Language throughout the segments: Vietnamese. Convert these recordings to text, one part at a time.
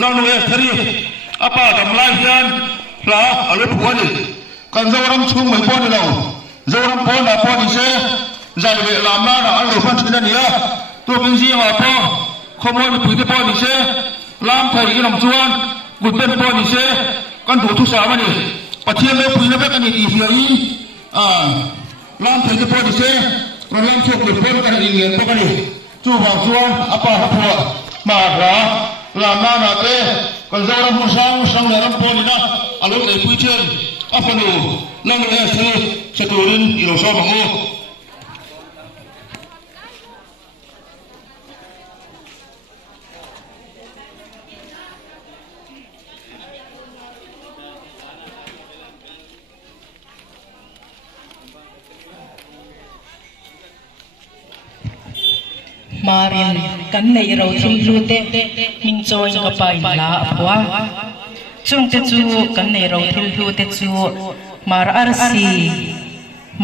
lang nu thari apa dam lai hian la alo phuani kan zoram chung mai pon lo zoram pon na pon se zai ve lam na na alo phan thina nia to kin ji ma po khomoi mi pui te pon ni se lam thai ki nam chuan gut pen pon ni se kan thu thu sa ma ni pathian le pui na be kan ni ti hiari lam thai te pon ni se lam chok le pon kan ni ngen to kan ni chu ba chuan apa ha phua ma ra lam na na te kan zoram mu sang le ram pon ni na alo le pui chen afanu lang nu se chaturin ilo so mangu Marin kan nei ro thil lu te min choi ka pai la apwa chung te chu kan nei ro thil lu te chu mar arsi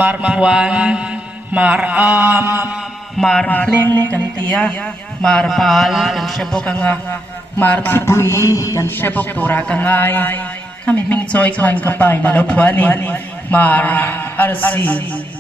mar pwan mar am mar leng kan tia mar pal kan sebok anga mar thipui kan sebok tura ka ngai kami min choi kan ka pai na lo phwani mar arsi